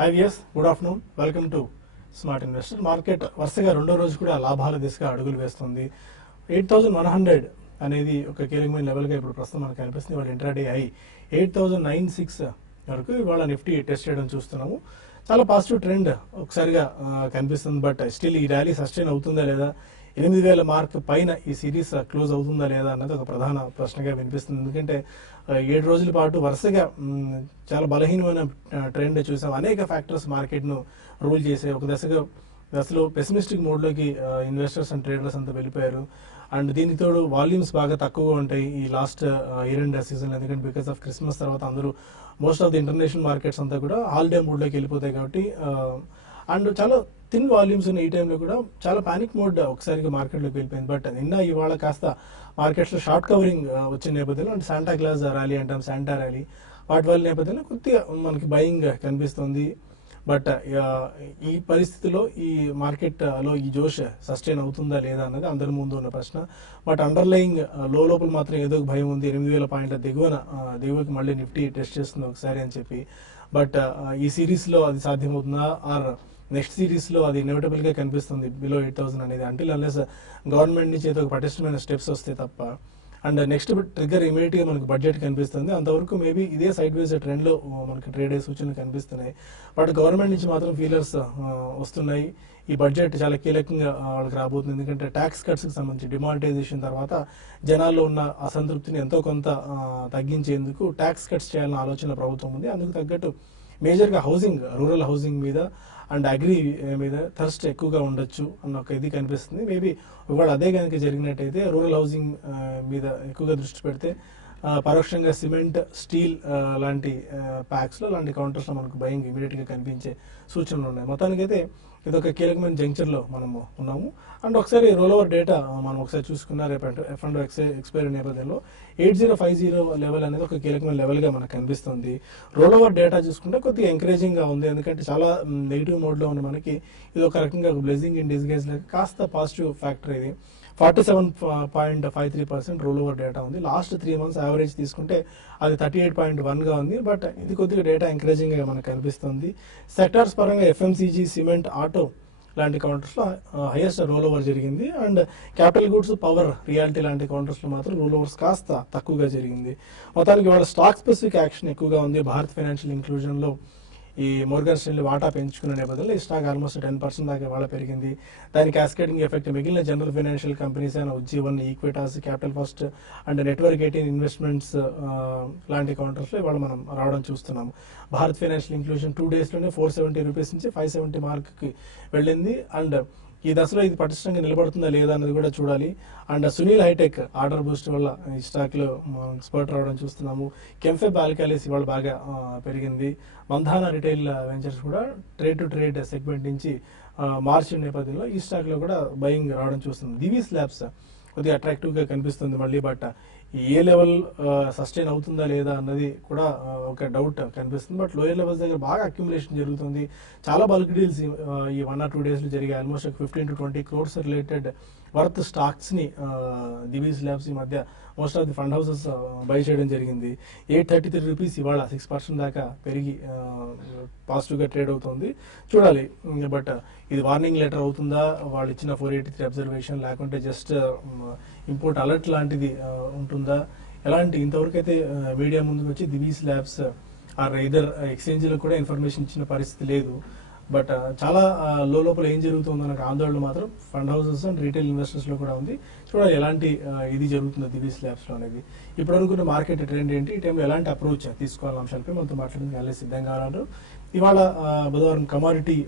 Hi viewers, good afternoon. Welcome to smart investor. Market వరుసగా రెండో రోజు కూడా లాభాల దిశగా అడుగులు వేస్తుంది. 8100 అనేది ఒక కీలకమైన లెవెల్గా ఇప్పుడు ప్రస్తుతం మనకు కనిపిస్తుంది. ఇవాళ ఇంట్రాడే హై 8096 వరకు ఇవాళ నిఫ్టీ టెస్ట్ చేయడం చూస్తున్నాము. చాలా పాజిటివ్ ట్రెండ్ ఒకసారిగా కనిపిస్తుంది. బట్ స్టిల్ ఈ ర్యాలీ సస్టైన్ అవుతుందా లేదా, 8000 మార్క్ పైన ఈ సిరీస్ క్లోజ్ అవుతుందా లేదా అన్నది ఒక ప్రధాన ప్రశ్నగా వినిపిస్తుంది. ఎందుకంటే 7 రోజుల పాటు వరుసగా చాలా బలహీనమైన ట్రెండ్ చూసాం. అనేక ఫ్యాక్టర్స్ మార్కెట్ను రూల్ చేసే ఒక దశలో పెసిమిస్టిక్ మోడ్లోకి ఇన్వెస్టర్స్ అండ్ ట్రేడర్స్ అంతా వెళ్ళిపోయారు. అండ్ దీనికి తోడు వాల్యూమ్స్ బాగా తక్కువగా ఉంటాయి ఈ లాస్ట్ ఇయర్ అండ్ సీజన్. ఎందుకంటే బికాస్ ఆఫ్ క్రిస్మస్ తర్వాత అందరూ most of the international markets అంతా కూడా హాలిడే మోడ్లోకి వెళ్ళిపోతాయి కాబట్టి అండ్ చాలా థిన్ వాల్యూమ్స్ ఉన్న ఈ టైంలో కూడా చాలా పానిక్ మోడ్ ఒకసారిగా మార్కెట్లోకి వెళ్ళిపోయింది. బట్ నిన్న ఇవాళ కాస్త మార్కెట్స్లో షార్ట్ కవరింగ్ వచ్చిన నేపథ్యంలో అంటే శాంటా క్లాస్ ర్యాలీ అంటాం, శాంటా ర్యాలీ, వాటి వల్ల నేపథ్యంలో కొద్దిగా మనకి బయింగ్ కనిపిస్తుంది. బట్ ఈ పరిస్థితిలో ఈ మార్కెట్లో ఈ జోష్ సస్టైన్ అవుతుందా లేదా అన్నది అందరి ముందు ఉన్న ప్రశ్న. బట్ అండర్లయింగ్ లోపల మాత్రం ఏదో ఒక భయం ఉంది. 8000 పాయింట్ల దిగువకి మళ్ళీ నిఫ్టీ టెస్ట్ చేస్తుంది ఒకసారి అని చెప్పి. బట్ ఈ సిరీస్లో అది సాధ్యమవుతుందా ఆర్ నెక్స్ట్ సిరీస్లో అది ఇన్ఎవిటబుల్ గా కనిపిస్తుంది బిలో 8000 అనేది, అంటిల్ అన్లెస్ గవర్నమెంట్ నుంచి ఏదో ఒక పటిష్టమైన స్టెప్స్ వస్తే తప్ప. అండ్ నెక్స్ట్ ట్రిగ్గర్ ఇమీడియట్ గా మనకి బడ్జెట్ కనిపిస్తుంది. అంతవరకు మేబీ ఇదే సైడ్ వేస్ ట్రెండ్ లో మనకి ట్రేడ్ అయ్యే సూచనలు కనిపిస్తున్నాయి. బట్ గవర్నమెంట్ నుంచి మాత్రం ఫీలర్స్ వస్తున్నాయి. ఈ బడ్జెట్ చాలా కీలకంగా వాళ్ళకి రాబోతుంది. ఎందుకంటే ట్యాక్స్ కట్స్ కి సంబంధించి డిమానిటైజేషన్ తర్వాత జనాల్లో ఉన్న అసంతృప్తిని ఎంతో కొంత తగ్గించేందుకు ట్యాక్స్ కట్స్ చేయాలన్న ఆలోచన ప్రభుత్వం ఉంది. అందుకు తగ్గట్టు మేజర్గా హౌసింగ్, రూరల్ హౌసింగ్ మీద అండ్ అగ్రి మీద థర్స్ట్ ఎక్కువగా ఉండొచ్చు అన్న ఒక ఇది కనిపిస్తుంది. మేబీ ఒకవేళ అదే కనుక జరిగినట్టయితే రూరల్ హౌసింగ్ మీద ఎక్కువగా దృష్టి పెడితే పరోక్షంగా సిమెంట్, స్టీల్ లాంటి ప్యాక్స్లో లాంటి కౌంటర్స్లో మనకు బయింగ్ ఇమీడియట్గా కనిపించే సూచనలు ఉన్నాయి. మొత్తానికైతే ఇదొక కీలకమైన జంక్షన్లో మనము ఉన్నాము. అండ్ ఒకసారి రోల్ ఓవర్ డేటా మనం ఒకసారి చూసుకున్న రేపు F&O ఎక్స్పైరీ నేపథ్యంలో 8050 లెవెల్ అనేది ఒక కీలకమైన లెవెల్గా మనకు కనిపిస్తుంది. రోల్ ఓవర్ డేటా చూసుకుంటే కొద్దిగా ఎంకరేజింగ్గా ఉంది. ఎందుకంటే చాలా నెగిటివ్ మోడ్లో ఉన్న మనకి ఇది ఒక రకంగా బ్లెస్సింగ్ ఇన్ డిస్గైజ్ లాగా కాస్త పాజిటివ్ ఫ్యాక్టర్. ఇది 47.53% రోల్ ఓవర్ డేటా ఉంది. లాస్ట్ 3 months యావరేజ్ తీసుకుంటే అది 38.1గా ఉంది. బట్ ఇది కొద్దిగా డేటా ఎంకరేజింగ్గా మనకు కనిపిస్తుంది. సెక్టార్స్ పరంగా FMCG, సిమెంట్, ఆటో లాంటి కౌంటర్స్లో హైయెస్ట్ రోల్ ఓవర్ జరిగింది. And capital goods, power, reality లాంటి కౌంటర్స్లో మాత్రం రోల్ ఓవర్స్ కాస్త తక్కువగా జరిగింది. మొత్తానికి వాళ్ళ స్టాక్ స్పెసిఫిక్ యాక్షన్ ఎక్కువగా ఉంది. భారత్ ఫైనాన్షియల్ ఇంక్లూజన్లో ఈ మోర్గాన్ స్టాన్లీ వాటా పెంచుకున్న నేపథ్యంలో ఈ స్టాక్ ఆల్మోస్ట్ 10% దాకా వాళ్ళ పెరిగింది. దాని క్యాస్కేడింగ్ ఎఫెక్ట్ మిగిలిన జనరల్ ఫైనాన్షియల్ కంపెనీస్ అయిన Ujjivan, Equitas, capital first and network 18 investments లాంటి కౌంటర్స్లో ఇవాళ మనం రావడం చూస్తున్నాము. భారత్ ఫైనాన్షియల్ ఇంక్లూజన్ 2 daysలోనే 470 రూపీస్ నుంచి 570 మార్క్కి వెళ్ళింది. అండ్ ఈ దశలో ఇది పటిష్టంగా నిలబడుతుందా లేదా అన్నది కూడా చూడాలి. And Sunil hitech order boost వల్ల ఈ స్టాక్లో స్పర్ట్ రావడం చూస్తున్నాము. కెంఫెబ్ ఆల్కాలిస్ ఇవాళ బాగా పెరిగింది. మంధానా రిటైల్ వెంచర్స్ కూడా ట్రేడ్ టు ట్రేడ్ సెగ్మెంట్ నుంచి మార్చి నేపథ్యంలో ఈ స్టాక్లో కూడా బయింగ్ రావడం చూస్తుంది. దివీస్ ల్యాబ్స్ కొద్దిగా అట్రాక్టివ్గా కనిపిస్తుంది మళ్ళీ. బట్ ఏ లెవెల్ సస్టైన్ అవుతుందా లేదా అన్నది కూడా ఒక డౌట్ కనిపిస్తుంది. బట్ లోయర్ లెవెల్స్ దగ్గర బాగా అక్యుములేషన్ జరుగుతుంది. చాలా బల్క్ డీల్స్ ఈ 1 or 2 daysలో జరిగాయి. Almost 15 to 20 crores related worth స్టాక్స్ని దివీస్ ల్యాబ్స్ ఈ మధ్య most of the fund houses buy చేయడం జరిగింది. 833 రూపీస్ ఇవాళ 6% దాకా పెరిగి పాజిటివ్గా ట్రేడ్ అవుతుంది. చూడాలి. బట్ ఇది వార్నింగ్ లెటర్ అవుతుందా, వాళ్ళు ఇచ్చిన 483 అబ్జర్వేషన్, లేకుంటే జస్ట్ ఇంపోర్ట్ అలర్ట్ లాంటిది ఉంటుందా, ఎలాంటి ఇంతవరకు అయితే మీడియా ముందుకు వచ్చి దివీస్ ల్యాబ్స్ ఆర్ ఇదర్ ఎక్స్చేంజ్లో కూడా ఇన్ఫర్మేషన్ ఇచ్చిన పరిస్థితి లేదు. బట్ చాలా లోపల ఏం జరుగుతుందో నాకు ఆందోళన మాత్రం ఫండ్ హౌసెస్ అండ్ రీటైల్ ఇన్వెస్టర్స్లో కూడా ఉంది. చూడాలి ఎలాంటి ఇది జరుగుతుందో దివీస్ ల్యాబ్స్లో అనేది. ఇప్పుడు అనుకున్న మార్కెట్ ట్రెండ్ ఏంటి, ఈ టైంలో ఎలాంటి అప్రోచ్ తీసుకోవాలన్న అంశాలపై మనతో మాట్లాడడానికి చాలా సిద్ధంగా ఉన్నారు. ఇవాళ బుధవారం కమాడిటీ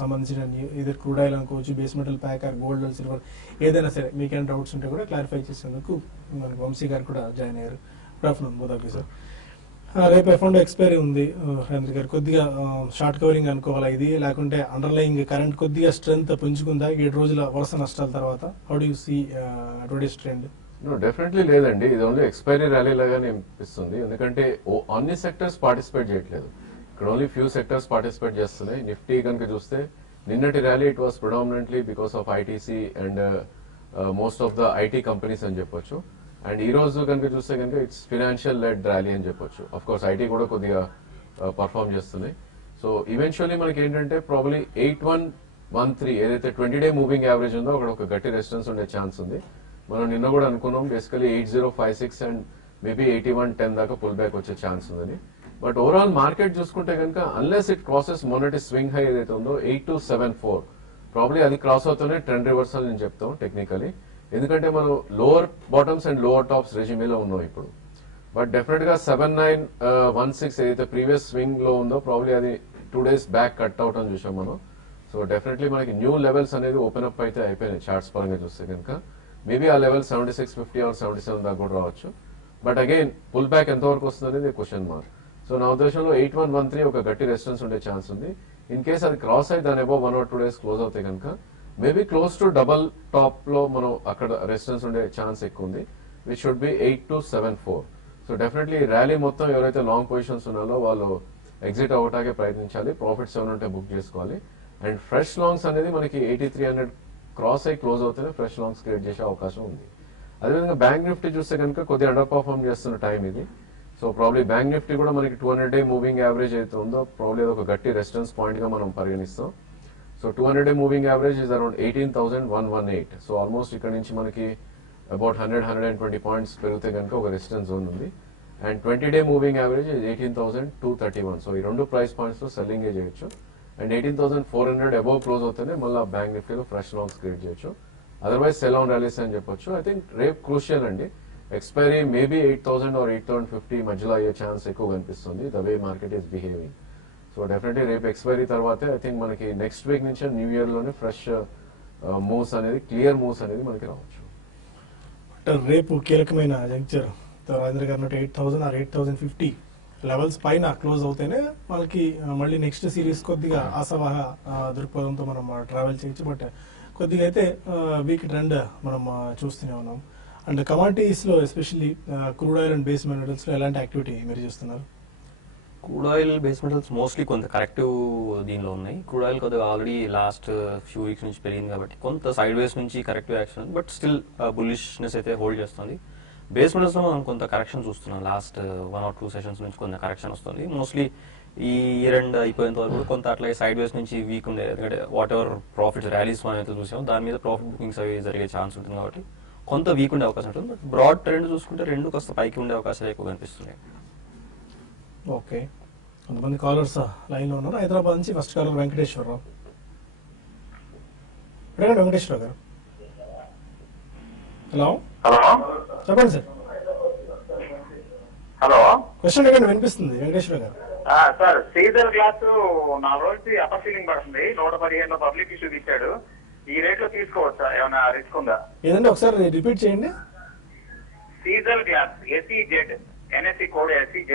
సంబంధించిన ఇది క్రూడ్ ఆయిల్ అనుకోవచ్చు, base metal, packer, gold, silver, ఏదైనా సరే మీకేమైనా డౌట్స్ ఉంటే కూడా క్లారిఫై చేసేందుకు మనకు వంశీ గారు కూడా జాయిన్ అయ్యారు. Good afternoon both of you sir. రేపు F&O ఎక్స్పైరీ ఉంది. హేంద్ర గారు కొద్దిగా షార్ట్ కవరింగ్ అనుకోవాలా ఇది, లేకుంటే అండర్లయింగ్ కరెంట్ కొద్దిగా స్ట్రెంత్ పుంజుకుందా 7 రోజుల వరుస నష్టాల తర్వాత? How do you see today's trend? Definitely లేదండి, ఇది ఓన్లీ ఎక్స్పైరీ ర్యాలీ లాగానే అనిపిస్తుంది. ఎందుకంటే అన్ని సెక్టర్స్ పార్టిసిపేట్ చేయట్లేదు, ఇక్కడ ఓన్లీ ఫ్యూ సెక్టర్స్ పార్టిసిపేట్ చేస్తున్నాయి. నిఫ్టీ కనుక చూస్తే నిన్నటి rally it was predominantly because of ITC and most of the IT companies అని చెప్పొచ్చు. అండ్ ఈ రోజు కనుక చూస్తే కనుక ఇట్స్ ఫినాన్షియల్ లెడ్ ర్యాలీ అని చెప్పొచ్చు. అఫ్ కోర్స్ ఐటీ కూడా కొద్దిగా పర్ఫామ్ చేస్తున్నాయి. సో ఈవెన్చువల్లీ మనకి ఏంటంటే ప్రాబ్లీ 8113 ఏదైతే 20-day మూవింగ్ యావరేజ్ ఉందో అక్కడ ఒక గట్టి రెసిస్టెన్స్ ఉండే ఛాన్స్ ఉంది. మనం నిన్న కూడా అనుకున్నాం బేసికలీ 8056 అండ్ మేబీ 8110 దాకా పుల్ బ్యాక్ వచ్చే ఛాన్స్ ఉందని. బట్ ఓవరాల్ మార్కెట్ చూసుకుంటే కనుక అన్లెస్ ఇట్ క్రాసెస్ మొన్నటి స్వింగ్ హై ఏదైతే ఉందో 8274 ప్రాబ్లీ అది క్రాస్ అవుతూనే ట్రెండ్ రివర్సల్ నేను చెప్తాం టెక్నికలీ. ఎందుకంటే మనం lower bottoms and lower tops రెజిమీలో ఉన్నాం ఇప్పుడు. బట్ డెఫినెట్ గా 7916 ఏదైతే ప్రీవియస్ స్వింగ్ లో ఉందో ప్రాబ్లీ అది 2 days బ్యాక్ కట్ అవుట్ అని చూసాం మనం. సో డెఫినెట్లీ మనకి న్యూ లెవెల్స్ అనేది ఓపెన్ అప్ అయితే అయిపోయినాయి చార్ట్స్ పరంగా చూస్తే కనుక. మేబీ ఆ లెవెల్ 7650 ఆర్ 77 దాకా కూడా రావచ్చు. బట్ అగైన్ పుల్ బ్యాక్ ఎంతవరకు వస్తుంది అనేది క్వశ్చన్ మార్క్. సో నా ఉద్దేశంలో 8113 ఒక గట్టి రెసిస్టెన్స్ ఉండే ఛాన్స్ ఉంది. ఇన్ కేస్ అది క్రాస్ అయితే దాని అబౌవ్ 1 or 2 days క్లోజ్ అవుతాయి కనుక maybe close to double tap లో మనం అక్కడ రెసిస్టెన్స్ ఉండే ఛాన్స్ ఎక్కువ ఉంది, which should be 8274. So definitely rally మొత్తం ఎవరైతే లాంగ్ పొజిషన్స్ ఉన్నారో వాళ్ళు ఎగ్జిట్ అవ్వటానికి ప్రయత్నించాలి, ప్రాఫిట్స్ ఏమైనా ఉంటే బుక్ చేసుకోవాలి. అండ్ ఫ్రెష్ లాంగ్స్ అనేది మనకి 8300 క్రాస్ అయి క్లోజ్ అవుతేనే ఫ్రెష్ లాంగ్స్ క్రియేట్ చేసే అవకాశం ఉంది. అదేవిధంగా బ్యాంక్ నిఫ్టీ చూస్తే కనుక కొద్దిగా అండర్ పర్ఫార్మ్ చేస్తున్న టైం ఇది. సో ప్రాబ్లీ బ్యాంక్ నిఫ్టీ కూడా మనకి 200-day మూవింగ్ యావరేజ్ అయితే ఉందో ప్రాబ్లీ అది ఒక గట్టి రెసిస్టెన్స్ పాయింట్ గా మనం పరిగణిస్తాం. So 200-day moving average is around 18,118. So almost ఇక్కడ నుంచి మనకి అబౌట్ 100-120 పాయింట్స్ పెరిగితే కనుక ఒక రెసిస్టెన్స్ జోన్ ఉంది. And 20-day moving average 18,231. So ఈ రెండు ప్రైస్ పాయింట్స్ లో సెల్లింగ్ చేయొచ్చు. అండ్ 18,400 అబౌవ్ క్లోజ్ అవుతేనే మళ్ళీ బ్యాంక్ నిఫ్టీలో ఫ్రెష్ లాంగ్స్ క్రియేట్ చేయొచ్చు. అదర్వైజ్ సెల్ ఆన్ ర్యాలీస్ అని చెప్పొచ్చు. ఐ థింక్ రేపు క్రూషియల్ అండి. ఎక్స్పైరీ మేబీ 8,000 or 8,050 మధ్యలో అయ్యే ఛాన్స్ ఎక్కువ కనిపిస్తుంది the way market is behaving. So definitely రేపు ఎక్స్పైరీ తర్వాతే ఐ థింక్ మనకి నెక్స్ట్ వీక్ నుంచి న్యూ ఇయర్ లోనే ఫ్రెష్ మూవ్స్ అనేది క్లియర్ మూవ్స్ అనేది మనకి రావచ్చు. రేపు కీలకమైన జంక్చర్ రాజేంద్ర గారు 8,000 or 8,050 లెవెల్స్ పైన క్లోజ్ అవుతేనే మనకి మళ్ళీ నెక్స్ట్ సిరీస్ కొద్దిగా ఆశావాహ దృక్పథంతో మనం ట్రావెల్ చేయొచ్చు. బట్ కొద్దిగా అయితే వీక్ ట్రెండ్ మనం చూస్తూనే ఉన్నాం. అండ్ కమాడిటీస్ లో especially crude oil and base metals లో ఎలాంటి యాక్టివిటీ మీరు చూస్తున్నారు? Crude oil base metals mostly కొంత కరెక్టివ్ దీనిలో ఉన్నాయి. క్రూడ్ ఆయిల్ కొద్దిగా ఆల్రెడీ లాస్ట్ ఫ్యూ వీక్స్ నుంచి పెరిగింది కాబట్టి కొంత సైడ్ వేస్ నుంచి corrective action, but still bullishness అయితే హోల్డ్ చేస్తుంది. బేస్ మెటల్స్ లో మనం కొంత కరెక్షన్ చూస్తున్నాం. లాస్ట్ 1 or 2 సెషన్స్ నుంచి కొంత కరెక్షన్ వస్తుంది. మోస్ట్లీ ఈ ఇయర్ ఎండ్ అయిపోయేంత వరకు కొంత అట్లాగే సైడ్ వేస్ నుంచి వీక్ ఉండేది. ఎందుకంటే వాట్ ఎవర్ ప్రాఫిట్స్ ర్యాలీస్ మనం అయితే చూసాం దాని మీద ప్రాఫిట్ బుకింగ్స్ అవి జరిగే ఛాన్స్ ఉంటుంది కాబట్టి కొంత వీక్ ఉండే అవకాశం ఉంటుంది. బట్ బ్రాడ్ ట్రెండ్ చూసుకుంటే రెండు కాస్త పైకి ఉండే అవకాశాలు ఎక్కువ కనిపిస్తున్నాయి. ఓకే, కొంతమంది కాలర్స్ లైన్ లో ఉన్నారు. హైదరాబాద్ నుంచి ఫస్ట్ కాలర్ వెంకటేశ్వరరావు. వెంకటేశ్వరరావు గారు, హలో. హలో, చెప్పండి సార్. హలో. క్వశ్చన్ అడగండి, వినిపిస్తుంది వెంకటేశ్వర గారు. సార్, సీజర్ గ్లాస్ 4 రోజుకి అప్పర్ సీలింగ్ పడుతుంది. 115 పబ్లిక్ ఇష్యూ ఇచ్చాడు. ఈ రేట్ లో తీసుకోవచ్చా? ఏమైనా రిస్క్ ఉందా? ఏదంటే ఒకసారి రిపీట్ చేయండి. సీజర్ గ్లాస్ SEZ, NSE కోడ్ SEZ.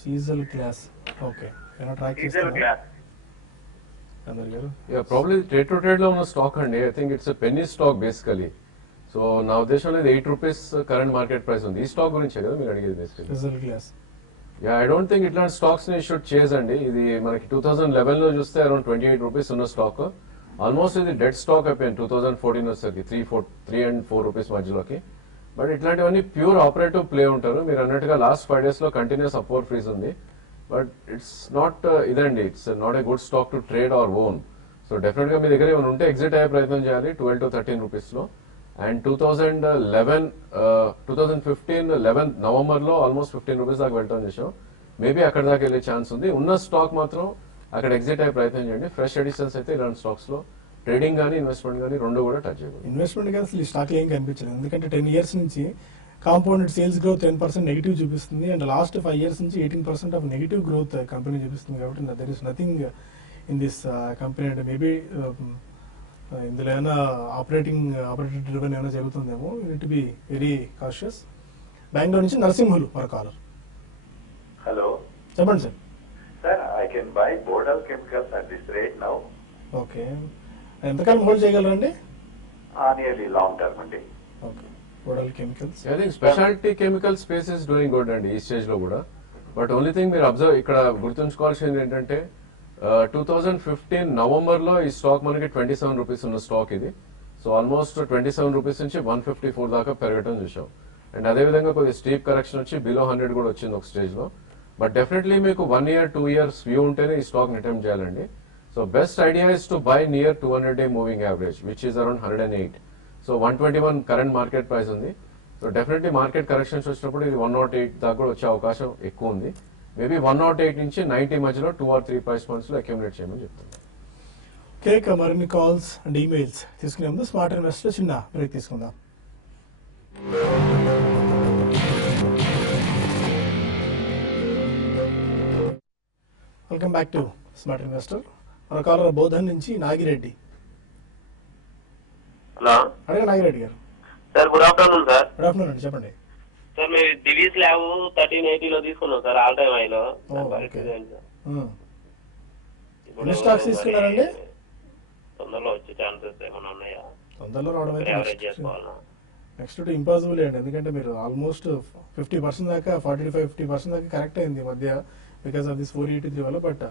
Sejal Glass, okay. ఏమైనా ట్రాక్ సీజర్ చేస్తారా గ్లాస్. అందరు గారు? ప్రాబ్లీ ట్రేడ్ టు ట్రేడ్ లో ఉన్న స్టాక్ అండి. I think it's penny stock basically. So నా ఉద్దేశంలో ఇది 8 రూపీస్ కరెంట్ మార్కెట్ ప్రైస్ ఉంది. ఈ స్టాక్ గురించే కదా మీరు అడిగేది basically? సీజల్ glass. I don't think ఇట్లాంటి స్టాక్స్ ని షుడ్ చేజ్ అండి. ఇది మనకి 2011 లో చూస్తే అరౌండ్ 28 రూపీస్ ఉన్న స్టాక్ ఆల్మోస్ట్ ఇది డెడ్ స్టాక్ అయిపోయింది 2014 వచ్చేసరికి 3 and 4 రూపీస్ మధ్యలోకి. బట్ ఇట్లాంటివన్నీ ప్యూర్ ఆపరేటివ్ ప్లే ఉంటారు. మీరు అన్నట్టుగా లాస్ట్ 5 days లో కంటిన్యూస్ అప్వర్డ్ ఫ్రీజ్ ఉంది. బట్ ఇట్స్ నాట్ ఇదండి, it's not a good stock to trade are own. So definite గా మీ దగ్గర ఏమైనా ఉంటే ఎగ్జిట్ అయ్యే ప్రయత్నం చేయాలి 12 to 13 రూపీస్ లో. అండ్ 2015 నవంబర్ లో ఆల్మోస్ట్ 15 రూపీస్ దాకా వెళ్ళటం చేసాం. మేబీ అక్కడ దాకా వెళ్ళే ఛాన్స్ ఉంది. ఉన్న స్టాక్ మాత్రం అక్కడ ఎగ్జిట్ అయ్యే ప్రయత్నం చేయండి. ఫ్రెష్ ఎడిషన్స్ అయితే ఇలాంటి స్టాక్స్ లో ట్రేడింగ్ కానీ ఇన్వెస్ట్మెంట్ కానీ రెండు కూడా టచ్ చేయకూడదు. ఇన్వెస్ట్మెంట్ కానీ అసలు ఈ స్టాక్ ఏం కనిపించలేదు. ఎందుకంటే 10 years నుంచి కాంపౌండెడ్ సేల్స్ గ్రోత్ 10% నెగిటివ్ చూపిస్తుంది. అండ్ లాస్ట్ 5 years నుంచి 18% ఆఫ్ నెగిటివ్ గ్రోత్ కంపెనీ చూపిస్తుంది. కాబట్టి there is nothing in this company. అంటే మేబీ ఇందులో ఏమైనా ఆపరేటివ్ డ్రివెన్ ఏమైనా జరుగుతుందేమో. You need be very cautious. Bengaluru నుంచి నరసింహులు మన కాలర్. Hello. చెప్పండి sir. Sir, I can buy Bodal Chemicals at this rate now. Okay, ఎంతకాలం హోల్డ్ చేయగలరండి? Nearly long term అండి. Okay, Bodal chemicals. I think speciality chemical space is doing good అండి ఈ stage లో కూడా. But only thing మీరు observe ఇక్కడ గుర్తుంచుకోవాల్సింది ఏంటంటే 2015 నవంబర్ లో ఈ స్టాక్ మనకి 27 రూపీస్ ఉన్న స్టాక్ ఇది. సో ఆల్మోస్ట్ 27 రూపీస్ నుంచి 154 దాకా పెరగటం చూసాం. అండ్ అదే విధంగా కొద్దిగా స్టీప్ కరెక్షన్ వచ్చి బిలో 100 కూడా వచ్చింది ఒక స్టేజ్ లో. బట్ డెఫినెట్లీ మీకు 1 year 2 years వ్యూ ఉంటేనే ఈ స్టాక్ అటెంప్ట్ చేయాలండి. So best idea is to buy near 200-day moving average which is around 108. So 121 current market price ఉంది. సో డెఫినెట్లీ మార్కెట్ కరెక్షన్స్ వచ్చినప్పుడు ఇది 108 దాకా కూడా వచ్చే అవకాశం ఎక్కువ ఉంది. మేబీ 108 నుంచి 90 మధ్యలో 2 or 3 price points లో అక్యుములేట్ చేయమని చెప్తాను. కేక్ మరిన్ని కాల్స్ అండ్ ఈమెయిల్స్ తీసుకునే ముందు స్మార్ట్ ఇన్వెస్టర్ చిన్న బ్రేక్ తీసుకుందాం. Welcome back to smart investor. మన కాలర్ బోధన్ నుంచి నాగిరెడ్డి. హలో అడగ నాగిరెడ్డి గారు. Sir, good afternoon sir. Good afternoon అండి, చెప్పండి. సార్, మేము దివీస్ ల్యాబ్ 1380 తీసుకున్నాం సార్, ఆల్ టైమ్ హైలో. ఎన్ని స్టాక్స్ తీసుకున్నారండి? తొందరలో వచ్చే ఛాన్సెస్ ఏమైనా ఉన్నాయా? తొందరలో రావడం యావరేజ్ చేసుకోవాలా? నెక్స్ట్ ఇంపాసిబుల్ అండి, ఎందుకంటే మీరు ఆల్మోస్ట్ 50% దాకా 45-50% దాకా కరెక్ట్ అయింది ఈ మధ్య బికాస్ ఆఫ్ దిస్ 483 వల్ల. బట్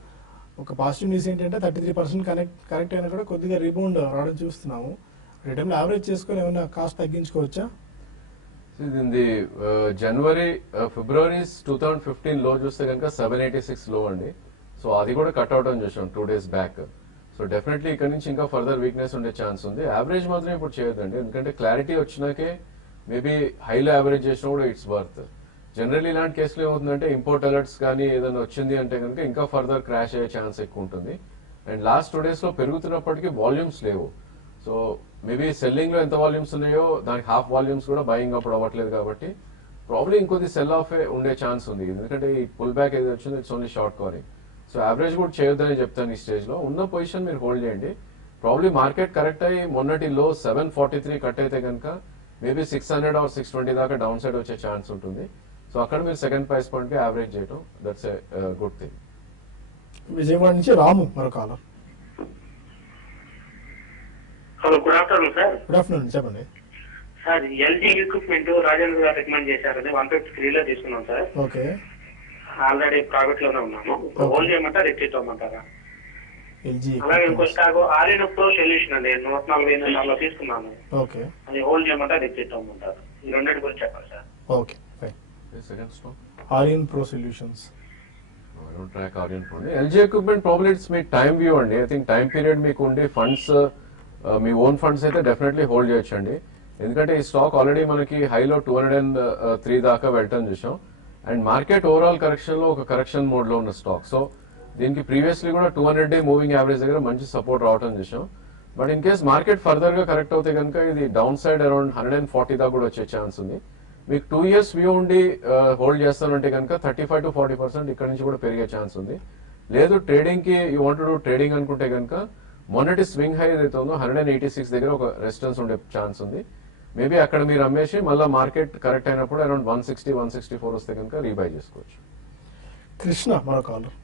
ఒక పాజిటివ్ న్యూస్ ఏంటంటే 33% కరెక్ట్ అయినా కూడా కొద్దిగా రీబౌండ్ రావడం చూస్తున్నాము. ఈ టైంలో యావరేజ్ చేసుకొని ఏమైనా కాస్ట్ తగ్గించుకోవచ్చా? ఇది జనవరి ఫిబ్రవరి 2015 లో చూస్తే కనుక 786 లో అండి. సో అది కూడా కట్ అవుట్ అని చూసాం 2 days బ్యాక్. సో డెఫినెట్లీ ఇక్కడ నుంచి ఇంకా ఫర్దర్ వీక్నెస్ ఉండే ఛాన్స్ ఉంది. యావరేజ్ మాత్రం ఇప్పుడు చేయొద్దండి, ఎందుకంటే క్లారిటీ వచ్చినాకే మేబీ హైలో యావరేజ్ చేసినా కూడా ఇట్స్ వర్త్. జనరల్లీ ఇలాంటి కేసులో ఏమవుతుందంటే ఇంపోర్ట్ అలర్ట్స్ కానీ ఏదైనా వచ్చింది అంటే కనుక ఇంకా ఫర్దర్ క్రాష్ అయ్యే ఛాన్స్ ఎక్కువ ఉంటుంది. అండ్ లాస్ట్ 2 days లో పెరుగుతున్నప్పటికీ వాల్యూమ్స్ లేవు. సో మేబీ సెల్లింగ్ లో ఎంత వాల్యూమ్స్ ఉన్నాయో దానికి హాఫ్ వాల్యూమ్స్ కూడా బయింగ్ అప్పుడు అవ్వట్లేదు కాబట్టి ప్రాబ్లీ ఇంకొద్ది సెల్ ఆఫ్ ఉండే ఛాన్స్ ఉంది, ఎందుకంటే ఈ పుల్ బ్యాక్ ఏది వచ్చిందో it's only short covering. So average కూడా చేయొద్దని చెప్తాను ఈ స్టేజ్ లో. ఉన్న పొజిషన్ మీరు హోల్డ్ చేయండి. ప్రాబ్లీ మార్కెట్ కరెక్ట్ అయ్యి మొన్నటి లో 743 కట్ అయితే కనుక మేబీ 600 or 620 దాకా డౌన్ సైడ్ వచ్చే ఛాన్స్ ఉంటుంది. సో అక్కడ మీరు సెకండ్ ప్రైస్ పాయింట్ కి యావరేజ్ చేయడం that's a good thing. Vijayawada నుంచి రాము మరో caller. Hello, good afternoon sir. Good afternoon, చెప్పండి. Sir, LG equipment Rajendra garu recommend చేశారు, 153 లో తీసుకున్నాం సార్. ఓకే, ఆల్రెడీ ప్రాఫిట్ లోనే ఉన్నాము. హోల్డ్ చేయమంటారా, ఎగ్జిట్ అవ్వమంటారా? ఎల్జీ. అలాగే ఇంకో స్టాక్ ఆర్ఎన్ ప్రో సొల్యూషన్ అండి, 148 తీసుకున్నాను. ఓకే, అది హోల్డ్ చేయమంటారా, ఎగ్జిట్ అవ్వమంటారా? ఈ రెండింటి గురించి చెప్పాలి sir. Okay, fine. Second stock Aryan pro solutions. Track Aryan pro. LG equipment probably it's me time view అండి. ఐ థింక్ టైం పీరియడ్ మీకు ఉండే ఫండ్స్ మీ ఓన్ ఫండ్స్ అయితే డెఫినెట్లీ హోల్డ్ చేయొచ్చండి, ఎందుకంటే ఈ స్టాక్ ఆల్రెడీ మనకి హైలో 203 దాకా వెళ్ళటం చూసాం. అండ్ మార్కెట్ ఓవరాల్ కరెక్షన్ లో ఒక కరెక్షన్ మోడ్ లో ఉన్న స్టాక్. సో దీనికి ప్రీవియస్లీ కూడా 200-day మూవింగ్ యావరేజ్ దగ్గర మంచి సపోర్ట్ రావటం చూసాం. But in case market further గా కరెక్ట్ అవుతే కనుక ఇది డౌన్ సైడ్ అరౌండ్ 140 దాకా కూడా వచ్చే ఛాన్స్ ఉంది. మీకు 2 years వ్యూ ఉండి హోల్డ్ చేస్తానంటే కనుక 35-40% ఇక్కడ నుంచి కూడా పెరిగే ఛాన్స్ ఉంది. లేదు ట్రేడింగ్ కి you want to do trading అనుకుంటే కనుక మొన్నటి స్వింగ్ హై ఏదైతే ఉందో 186 దగ్గర ఒక రెసిస్టెన్స్ ఉండే ఛాన్స్ ఉంది. మేబీ అక్కడ మీరు అమ్మేసి మళ్ళీ మార్కెట్ కరెక్ట్ అయినప్పుడు అరౌండ్ 160-164 వస్తే కనుక రీబై చేసుకోవచ్చు. కృష్ణ మరో caller.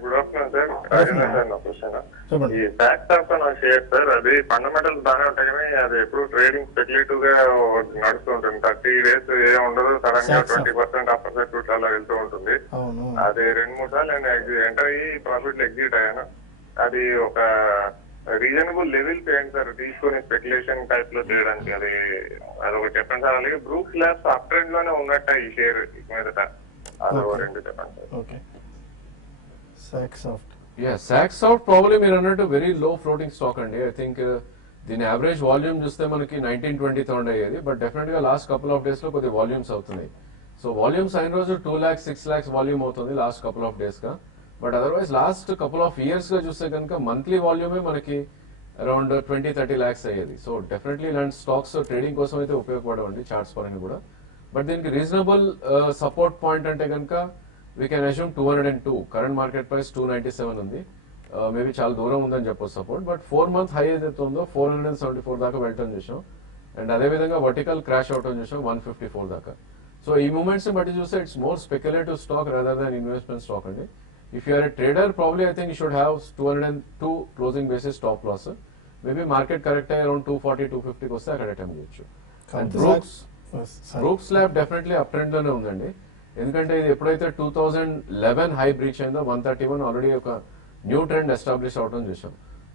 Good afternoon sir. Rajendra sir నా క్వశ్చన్. చెప్పండి. ఈ ఫ్యాక్ట్ ఆఫ్ నా షేర్ సార్, అది ఫండమెంటల్స్ బాగానే ఉంటాయి కానీ అది ఎప్పుడు ట్రేడింగ్ స్పెక్యులేటివ్ గా నడుస్తూ ఉంటుంది. 30 days ఏం ఉండదు, సడన్ గా 20% అప్పర్ సర్క్యూట్ అలా వెళ్తూ ఉంటుంది. అవును, అది 2-3 సార్లు నేను ఎంటర్ అయ్యి ప్రాఫిట్ ఎగ్జిట్ అయ్యాను. అది ఒక రీజనబుల్ లెవెల్స్ ఏంటి సార్ తీసుకొని స్పెక్యులేషన్ టైప్ లో చేయడానికి? అది ఒకటి చెప్పండి సార్. అలాగే బ్రూక్స్ ల్యాబ్స్ అప్ ట్రెండ్ లోనే ఉన్నట్ట ఈ షేర్ మీద సార్, అది ఒక 2 చెప్పండి సార్. ఓకే, సాక్సాఫ్ట్. సాక్సాఫ్ట్ ప్రాబ్లీ మీరు అన్నట్టు వెరీ లో ఫ్లోటింగ్ స్టాక్ అండి. ఐ థింక్ దీని యావరేజ్ వాల్యూమ్ చూస్తే మనకి 19-20 థౌసండ్ అయ్యేది, బట్ డెఫినెట్ గా లాస్ట్ కపుల్ ఆఫ్ డేస్ లో కొద్దిగా వాల్యూమ్స్ అవుతున్నాయి. సో వాల్యూమ్స్ అయిన రోజు 2 lakhs 6 lakhs వాల్యూమ్ అవుతుంది లాస్ట్ కపుల్ ఆఫ్ డేస్ గా. But otherwise last couple of years గా చూస్తే కనుక మంత్లీ వాల్యూమే మనకి అరౌండ్ 20-30 lakhs అయ్యేది. సో డెఫినెట్లీ ఇలాంటి స్టాక్స్ ట్రేడింగ్ కోసం అయితే ఉపయోగపడవండి చార్ట్స్ పరంగా కూడా. బట్ దీనికి రీజనబుల్ సపోర్ట్ పాయింట్ అంటే కనుక we can assume 202. Current market price 297 ఉంది. మేబీ చాలా దూరం ఉందని చెప్పొచ్చు సపోర్ట్. బట్ 4-month హై ఏదైతే ఉందో 474 దాకా వెళ్ళటం చూసాం. అండ్ అదేవిధంగా వర్టికల్ క్రాష్ అవటం చూసాం 154 దాకా. సో ఈ మూమెంట్స్ బట్టి చూస్తే it's more speculative stock rather than investment stock అండి. If you are a trader, probably I think you should have 202 closing basis stop loss. Maybe market correct around 240-250 వస్తే అక్కడ attempt చేయొచ్చు. And Brooks lab definitely up trend లోనే ఉందండి, ఎందుకంటే ఇది ఎప్పుడైతే 2011 high breach అయిందో 131 ఆల్రెడీ ఒక న్యూ ట్రెండ్ ఎస్టాబ్లిష్ అవడం చూసాం.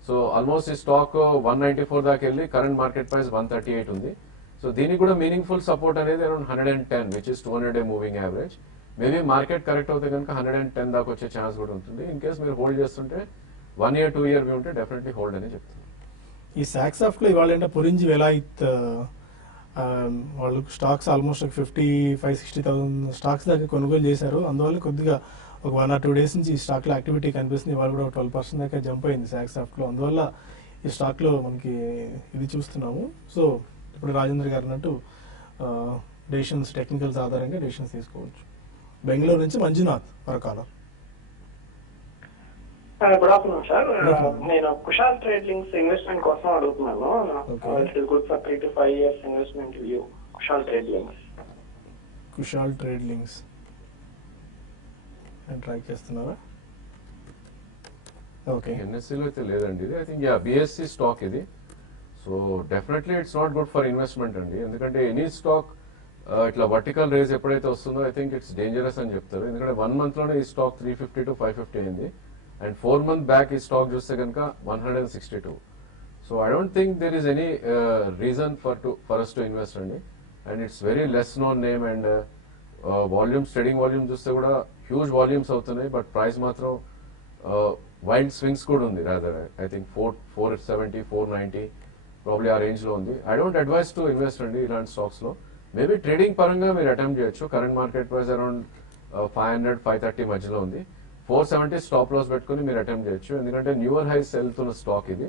సో ఆల్మోస్ట్ ఈ స్టాక్ 194 దాకా వెళ్ళి కరెంట్ మార్కెట్ ప్రైస్ 138 ఉంది. సో దీనికి కూడా మీనింగ్ఫుల్ సపోర్ట్ అనేది around 110 which is 200-day moving average. Maybe market correct అవుతే కనుక 110 దాకా వచ్చే ఛాన్స్ కూడా ఉంటుంది. ఇన్ కేస్ మీరు హోల్డ్ చేస్తుంటే 1 year 2 year వ్యూ ఉంటే డెఫినెట్లీ హోల్డ్ అని చెప్తాను. ఈ సాక్సాఫ్ట్ లో ఇవాళ ఏంటంటే పురించి వెలాయిత్ వాళ్ళు స్టాక్స్ ఆల్మోస్ట్ 55-60,000 స్టాక్స్ దాకా కొనుగోలు చేశారు. అందువల్ల కొద్దిగా ఒక 1 or 2 days నుంచి ఈ స్టాక్ లో యాక్టివిటీ కనిపిస్తుంది. ఇవాళ కూడా 12% దాకా జంప్ అయింది సాక్సాఫ్ట్ లో. అందువల్ల ఈ స్టాక్ లో మనకి ఇది చూస్తున్నాము. సో ఇప్పుడు రాజేంద్ర గారు అన్నట్టు డెసిషన్స్ టెక్నికల్స్ ఆధారంగా డెసిషన్స్ తీసుకోవచ్చు. బెంగళూరు నుంచి Manjunath Varakala. Good afternoon sir. నేను కుషాల్ ట్రేడింగ్స్ ఇన్వెస్ట్మెంట్ కోసం అడుగుతున్నాను. It is good for 3 to 5 years investment view. Kushal tradings. Kushal tradings try చేస్తున్నారా? ఓకే, ఎన్ఎస్సీలో అయితే లేదండి ఇది. ఐ థింక్ బిఎస్సి స్టాక్ ఇది. So definitely it's not good for investment అండి. ఎందుకంటే ఎనీ స్టాక్ ఇట్లా వర్టికల్ రేజ్ ఎప్పుడైతే వస్తుందో ఐ థింక్ ఇట్స్ డేంజరస్ అని చెప్తారు. ఎందుకంటే 1 month లోనే ఈ స్టాక్ 350 to 550 అయింది. అండ్ 4 month బ్యాక్ ఈ స్టాక్ చూస్తే కనుక 162. So I don't think there is any reason for us to invest అండి. And it's very less known name. And volumes, trading volume చూస్తే కూడా హ్యూజ్ వాల్యూమ్స్ అవుతున్నాయి. బట్ ప్రైస్ మాత్రం wild swings కూడా ఉంది. రాదర్ ఐ థింక్ 470, 490 ప్రాబ్లీ ఆ range లో ఉంది. I don't advise to invest అండి ఇలాంటి స్టాక్స్ లో. మేబీ ట్రేడింగ్ పరంగా మీరు అటెంప్ట్ చేయొచ్చు. కరెంట్ మార్కెట్ ప్రైస్ అరౌండ్ 500, 530 మధ్యలో ఉంది. 470 స్టాప్ లాస్ పెట్టుకుని మీరు అటెంప్ట్ చేయొచ్చు. ఎందుకంటే న్యూవర్ హైస్ వెళ్తున్న స్టాక్ ఇది.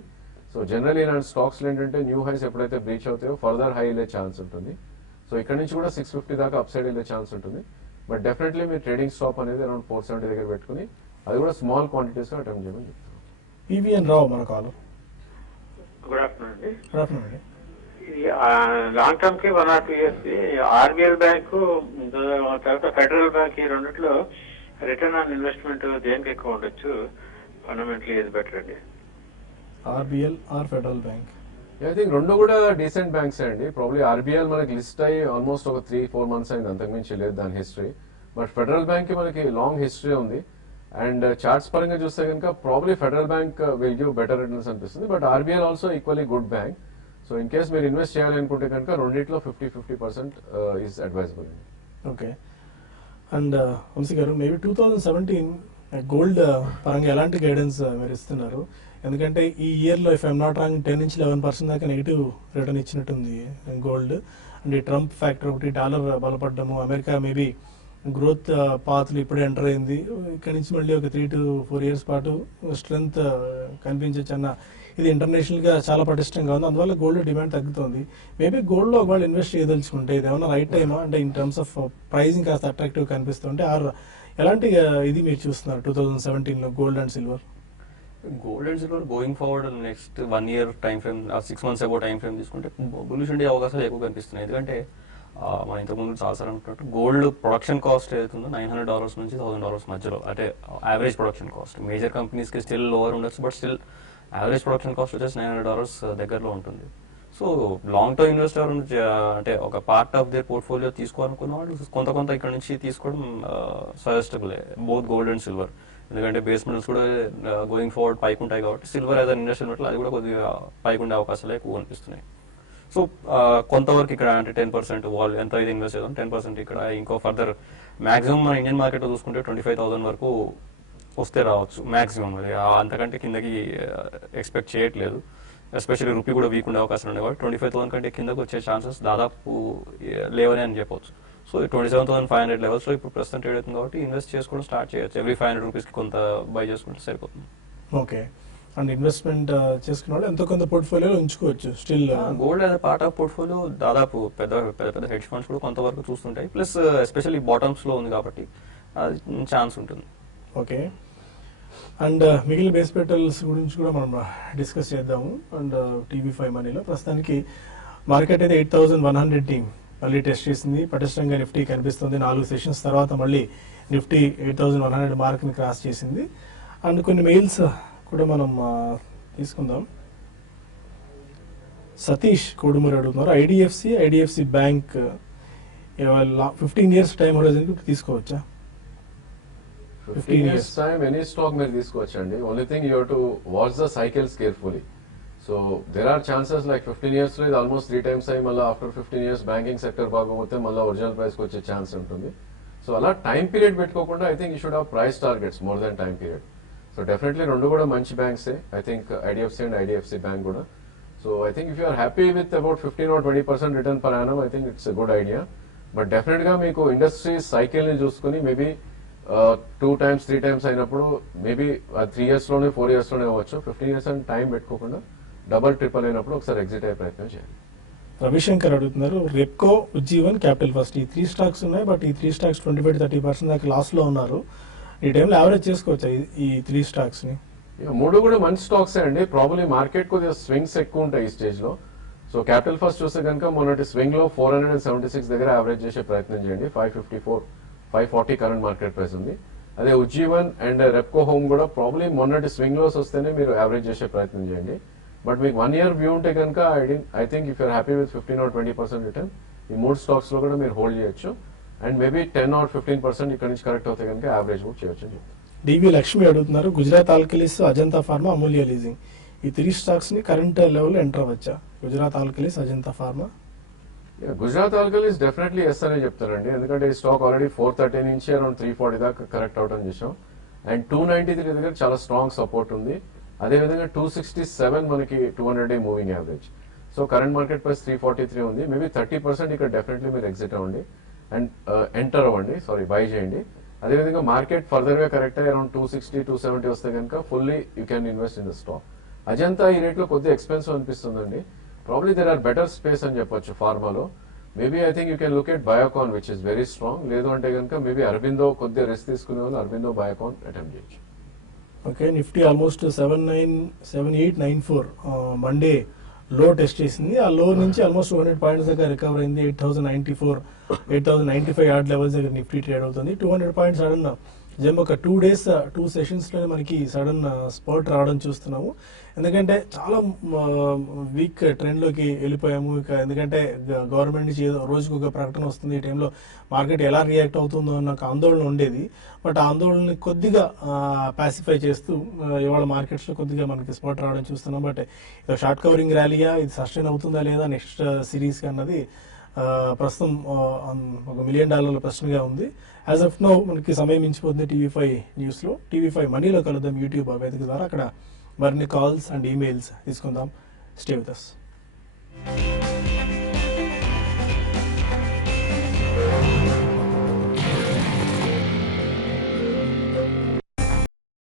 సో జనరల్ ఇలాంటి స్టాక్స్ ఏంటంటే న్యూ హైస్ ఎప్పుడైతే బ్రీచ్ అవుతాయో ఫర్దర్ హై వెళ్ళే ఛాన్స్ ఉంటుంది. సో ఇక్కడ నుంచి కూడా 650 దాకా అప్ సైడ్ వెళ్ళే ఛాన్స్ ఉంటుంది. బట్ డెఫినెట్లీ మీరు ట్రేడింగ్ స్టాప్ అనేది అరౌండ్ 470 దగ్గర పెట్టుకుని అది కూడా స్మాల్ క్వాంటిటీస్ లో అటెంప్ట్ చేయమని చెప్తాను. పివిఎన్ రావు మన కాల్. గుడ్ ఆఫ్టర్నూన్ అండి. గుడ్ ఆఫ్టర్నూన్ అండి. లాంగ్ టర్మ్ కి 1 or 2 years ఆర్బిఎల్ బ్యాంక్ తర్వాత ఫెడరల్ బ్యాంక్ ఈ రెండిట్లో రిటర్న్ ఆన్ ఇన్వెస్ట్మెంట్ దేనికి ఎక్కువ ఉండొచ్చు? ఫండమెంటలీ ఏది బెటర్ అండి? RBL or Federal bank? I think రెండు కూడా డీసెంట్ బ్యాంక్స్ అండి. ప్రాబ్లీ ఆర్బీఎల్ మనకి లిస్ట్ అయ్యి ఆల్మోస్ట్ ఒక 3-4 months అయింది, అంతకుమించి లేదు దాని హిస్టరీ. బట్ ఫెడరల్ బ్యాంక్ కి మనకి లాంగ్ హిస్టరీ ఉంది. అండ్ చార్ట్స్ పరంగా చూస్తే కనుక probably Federal Bank will give better returns అనిపిస్తుంది. But RBL also equally good bank. So in case మీరు ఇన్వెస్ట్ చేయాలి అనుకుంటే కనుక రెండిట్లో 50% is advisable. Okay. And Vamsi garu, maybe 2017 gold పరంగా ఎలాంటి గైడెన్స్ మీరు ఇస్తున్నారు? ఎందుకంటే ఈ ఇయర్లో ఇఫ్ ఐఎమ్ నాట్ రాంగ్ 10 నుంచి 11% దాకా నెగిటివ్ రిటర్న్ ఇచ్చినట్టుంది గోల్డ్. అండ్ ఈ ట్రంప్ ఫ్యాక్టర్ ఒకటి, డాలర్ బలపడ్డము, అమెరికా మేబీ గ్రోత్ పాత్లు ఇప్పుడే ఎంటర్ అయింది. ఇక్కడ నుంచి మళ్ళీ ఒక 3 to 4 years పాటు స్ట్రెంగ్త్ కనిపించవచ్చు అన్న ఇది ఇంటర్నేషనల్గా చాలా పటిష్టంగా ఉంది. అందువల్ల గోల్డ్ డిమాండ్ తగ్గుతుంది. మేబీ గోల్డ్లో ఒకవేళ ఇన్వెస్ట్ చేయదలుచుకుంటే ఇది ఏమన్నా రైట్ టైమా? అంటే ఇన్ టర్మ్స్ ఆఫ్ ప్రైజింగ్ కాస్త అట్రాక్టివ్ కనిపిస్తుంటే ఆర్ ఎలాంటి ఇది మీరు చూస్తున్నారు 2017లో gold and silver? Gold and silver going forward next 1 year time frame, 6 months above time frame తీసుకుంటే బులిష్ ఉండే అవకాశాలు ఎక్కువ కనిపిస్తున్నాయి. ఎందుకంటే మనం ఇంతకుముందు చాలాసార్లు అనుకున్నట్టు గోల్డ్ ప్రొడక్షన్ కాస్ట్ ఏదైతుందో $900 నుంచి $1,000 మధ్యలో, అంటే యావరేజ్ ప్రొడక్షన్ కాస్ట్. మేజర్ కంపెనీస్కి స్టిల్ లోవర్ ఉండొచ్చు, but still average production cost వచ్చేసి $900 దగ్గరలో ఉంటుంది. సో లాంగ్ టర్మ్ ఇన్వెస్టర్ అంటే ఒక పార్ట్ ఆఫ్ దేర్ పోర్ట్ఫోలియో తీసుకోవాలనుకున్న వాళ్ళు కొంత ఇక్కడ నుంచి తీసుకోవడం suggestible, both gold and silver. ఎందుకంటే బేస్ మెటల్స్ కూడా గోయింగ్ ఫార్వర్డ్ పైకి ఉంటాయి కాబట్టి సిల్వర్ యాజ్ అన్ ఇన్వెస్ట్మెంట్ అది కూడా కొద్దిగా పైకి ఉండే అవకాశాలు ఎక్కువ అనిపిస్తున్నాయి. సో కొంతవరకు ఇక్కడ అంటే 10% వాళ్ళు ఎంత ఇది ఇన్వెస్ట్ చేద్దాం, 10% ఇక్కడ. ఇంకో ఫర్దర్ మాక్సిమం మన ఇండియన్ మార్కెట్లో చూసుకుంటే 25,000 వరకు వస్తే రావచ్చు మాక్సిమం. అది అంతకంటే కిందకి ఎక్స్పెక్ట్ చేయట్లేదు. ఎస్పెషల్లీ రూపీ కూడా వీక్ ఉండే అవకాశాలు ఉన్నాయి కాబట్టి 25,000 కంటే కిందకు వచ్చే ఛాన్సెస్ దాదాపు లేవని అని చెప్పవచ్చు. సో 27,500 లెవెల్స్లో ఇప్పుడు ప్రస్తుతం ట్రేడ్ అవుతుంది కాబట్టి ఇన్వెస్ట్ చేసుకోవడం స్టార్ట్ చేయొచ్చు. ఎవ్రీ 500 రూపీస్కి కొంత బై చేసుకుంటే సరిపోతుంది. ఓకే. అండ్ ఇన్వెస్ట్మెంట్ చేసుకున్న వాళ్ళు ఎంతో కొంత పోర్ట్ఫోలియోలో ఉంచుకోవచ్చు still. Gold as part of portfolio దాదాపు పెద్ద హెడ్జ్ ఫండ్స్ కూడా కొంతవరకు చూస్తుంటాయి. ప్లస్ ఎస్పెషల్లీ బాటమ్స్లో ఉంది కాబట్టి అది ఛాన్స్ ఉంటుంది. ఓకే. అండ్ మిగిలిన బేస్ మెటల్స్ గురించి కూడా మనం డిస్కస్ చేద్దాము. అండ్ TV5 మనీలో ప్రస్తుతానికి మార్కెట్ అయితే 8,100 మళ్ళీ టెస్ట్ చేసింది. పటిష్టంగా నిఫ్టీ కనిపిస్తుంది. 4 సెషన్స్ తర్వాత మళ్ళీ నిఫ్టీ 8,100 మార్క్ని క్రాస్ చేసింది. అండ్ కొన్ని మెయిల్స్ కూడా మనం తీసుకుందాం. సతీష్ కోడుమూరి అడుగుతున్నారు, IDFC bank 15 years time horizon తీసుకోవచ్చా? 15 years time ఎనీ స్టాక్ మీరు తీసుకోవచ్చండి. Only thing you have to watch the cycles carefully. So there are chances like 15 years లో ఇది ఆల్మోస్ట్ 3 times అయ్యి మళ్ళీ ఆఫ్టర్ 15 years బ్యాంకింగ్ సెక్టర్ బాగోపోతే మళ్ళీ ఒరిజినల్ ప్రైస్కి వచ్చే ఛాన్స్ ఉంటుంది. సో అలా టైం పీరియడ్ పెట్టుకోకుండా I think you should have price targets more than time period. So definitely రెండు కూడా మంచి బ్యాంక్సే. I think IDFC and IDFC bank కూడా. So I think if you are happy with about 15 or 20% return per annum, I think it's a good idea. But definite గా మీకు industry cycle ని చూసుకుని maybe 2 times 3 times అయినప్పుడు maybe 3 years లోనే 4 years లోనే అవ్వచ్చు. 15 years అని టైం పెట్టుకోకుండా డబల్ ట్రిపుల్ అయినప్పుడు ఒకసారి ఎగ్జిట్ అయ్యే ప్రయత్నం చేయాలి. రవిశంకర్ అడుగుతున్నారు, రెప్కో, ఉజ్జీవన్, క్యాపిటల్ ఫస్ట్ ఈ 3 స్టాక్స్ ఉన్నాయి. బట్ ఈ 3 స్టాక్స్ 25-30% దాకా లాస్ లో ఉన్నారు. ఈ టైంలో యావరేజ్ చేసుకోవచ్చా ఈ 3 స్టాక్స్ ని? మూడు కూడా మంచి స్టాక్స్ అండి. ప్రాబ్లీ మార్కెట్ కొద్దిగా స్వింగ్స్ ఎక్కువ ఉంటాయి ఈ స్టేజ్ లో. సో క్యాపిటల్ ఫస్ట్ చూస్తే కనుక మొన్నటి స్వింగ్ లో 476 దగ్గర యావరేజ్ చేసే ప్రయత్నం చేయండి. 554, 540 కరెంట్ మార్కెట్ ప్రైస్ ఉంది. అదే ఉజ్జీవన్ అండ్ రెప్కో హోమ్ కూడా ప్రాబ్లీ మొన్నటి స్వింగ్ లోస్ వస్తేనే మీరు యావరేజ్ చేసే ప్రయత్నం చేయండి. బట్ మీకు 1 year వ్యూ ఉంటే కనుక I think if you're happy with 15 or 20% return ఈ 3 స్టాక్స్ లో కూడా మీరు హోల్డ్ చేయొచ్చు. అండ్ మేబీ 10 or 15% ఇక్కడ నుంచి కరెక్ట్ అవుతే కనుక యావరేజ్ కూడా చేయొచ్చు అని చెప్తాను. డివి లక్ష్మి అడుగుతున్నారు, Gujarat alkalis, Ajanta pharma, Amulya leasing ఈ 3 స్టాక్స్ ని కరెంట్ లెవెల్ ఎంటర్ అవ్వచ్చా? Gujarat alkalis, Ajanta pharma. Gujarat alkalis definitely yes అనే చెప్తానండి. ఎందుకంటే ఈ స్టాక్ ఆల్రెడీ 430 నుంచి అరౌండ్ 340 దాకా కరెక్ట్ అవడం చేసాం. అండ్ 293 దగ్గర చాలా స్ట్రాంగ్ సపోర్ట్ ఉంది. అదేవిధంగా 267 మనకి 200-day moving average. So current market price 343 ఉంది. మేబీ 30% ఇక్కడ డెఫినెట్లీ మీరు ఎగ్జిట్ అవ్వండి అండ్ ఎంటర్ అవ్వండి, బై చేయండి. అదేవిధంగా మార్కెట్ ఫర్దర్ గా కరెక్ట్ అయ్యి అరౌండ్ 260-270 వస్తే కనుక fully you can invest in the stock. Ajanta ఈ రేట్ లో కొద్దిగా ఎక్స్పెన్సివ్ అనిపిస్తుందండి. Probably there are better space అని చెప్పొచ్చు ఫార్మాలో. Maybe I think you can look at Biocon which is very strong. లేదు అంటే కనుక మేబీ అరబిందో కొద్దిగా రిస్క్ తీసుకునే వాళ్ళు అరబిందో బయోకాన్ అటెంప్ట్ చేయొచ్చు. ఓకే, నిఫ్టీ ఆల్మోస్ట్ 7894 మండే లో టెస్ట్ చేసింది. ఆ లో నుంచి ఆల్మోస్ట్ 200 పాయింట్స్ దగ్గర రికవర్ అయింది. 8094, 8095 యార్డ్ లెవెల్స్ దగ్గర నిఫ్టీ ట్రేడ్ అవుతుంది. 200 పాయింట్స్ సడన్ జంప్ ఒక 2 days 2 sessions లోనే మనకి సడన్ స్పాట్ రావడం చూస్తున్నాము. ఎందుకంటే చాలా వీక్ ట్రెండ్ లోకి వెళ్ళిపోయాము. ఇక ఎందుకంటే గవర్నమెంట్ నుంచి ఏదో రోజుకు ఒక ప్రకటన వస్తుంది. ఈ టైంలో మార్కెట్ ఎలా రియాక్ట్ అవుతుందో అన్న ఒక ఆందోళన ఉండేది. బట్ ఆ ఆందోళనని కొద్దిగా పాసిఫై చేస్తూ ఇవాళ మార్కెట్స్ లో కొద్దిగా మనకి స్పాట్ రావడం చూస్తున్నాం. బట్ ఇది షార్ట్ కవరింగ్ ర్యాలీయా, ఇది సస్టైన్ అవుతుందా లేదా నెక్స్ట్ సిరీస్ అన్నది ప్రస్తుతం ఒక $1 million ప్రశ్నగా ఉంది. యాజ్ ఆఫ్ నౌ మనకి సమయం మించిపోతుంది. TV5 న్యూస్ లో, TV5 మనీలో కలుద్దాం యూట్యూబ్ వేదిక ద్వారా. అక్కడ మరిన్ని కాల్స్ అండ్ ఈమెయిల్స్ తీసుకుందాం. Stay with us.